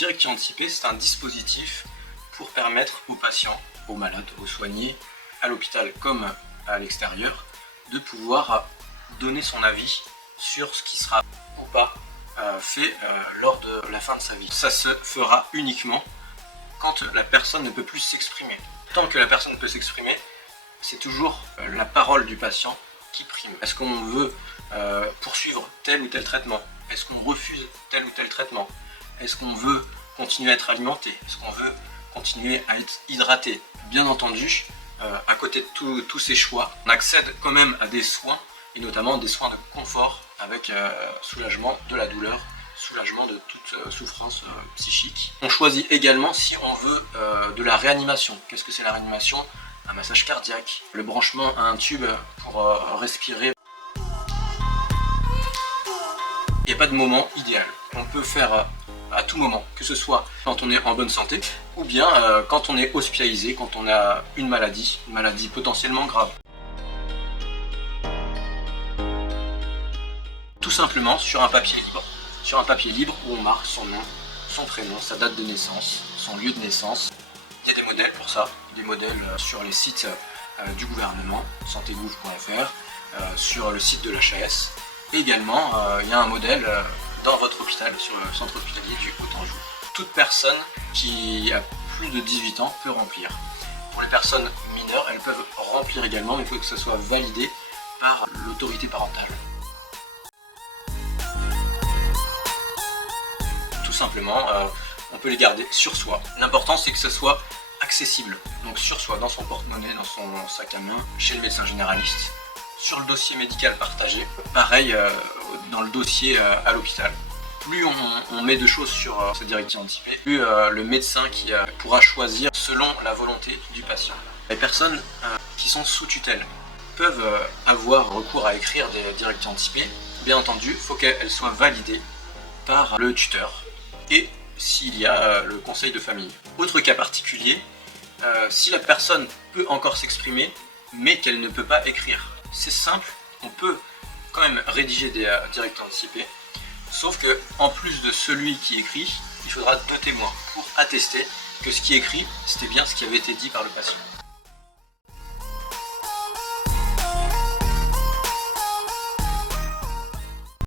directive anticipée, c'est un dispositif pour permettre aux patients, aux malades, aux soignés, à l'hôpital comme à l'extérieur, de pouvoir donner son avis sur ce qui sera ou pas fait lors de la fin de sa vie. Ça se fera uniquement quand la personne ne peut plus s'exprimer. Tant que la personne peut s'exprimer, c'est toujours la parole du patient qui prime. Est-ce qu'on veut poursuivre tel ou tel traitement? Est-ce qu'on refuse tel ou tel traitement? Est-ce qu'on veut continuer à être alimenté? Est-ce qu'on veut continuer à être hydraté? Bien entendu, à côté de tous ces choix, on accède quand même à des soins, et notamment des soins de confort avec soulagement de la douleur, soulagement de toute souffrance psychique. On choisit également si on veut de la réanimation. Qu'est-ce que c'est la réanimation? Un massage cardiaque, le branchement à un tube pour respirer. Il n'y a pas de moment idéal. On peut faire à tout moment, que ce soit quand on est en bonne santé ou bien quand on est hospitalisé, quand on a une maladie potentiellement grave. Tout simplement sur un papier libre. Sur un papier libre où on marque son nom, son prénom, sa date de naissance, son lieu de naissance. Il y a des modèles pour ça, des modèles sur les sites du gouvernement, santegouv.fr, sur le site de l'HAS. Et également, il y a un modèle dans votre hôpital, sur le centre hospitalier du Haut-Anjou. Toute personne qui a plus de 18 ans peut remplir. Pour les personnes mineures, elles peuvent remplir également, mais il faut que ce soit validé par l'autorité parentale. Tout simplement, on peut les garder sur soi. L'important, c'est que ce soit accessible, donc sur soi, dans son porte-monnaie, dans son sac à main, chez le médecin généraliste. Sur le dossier médical partagé, pareil dans le dossier à l'hôpital. Plus on met de choses sur cette directive anticipée, plus le médecin qui pourra choisir selon la volonté du patient. Les personnes qui sont sous tutelle peuvent avoir recours à écrire des directives anticipées. Bien entendu, il faut qu'elles soient validées par le tuteur et s'il y a le conseil de famille. Autre cas particulier, si la personne peut encore s'exprimer mais qu'elle ne peut pas écrire. C'est simple, on peut quand même rédiger des directives anticipées, sauf que en plus de celui qui écrit, il faudra 2 témoins pour attester que ce qui est écrit, c'était bien ce qui avait été dit par le patient.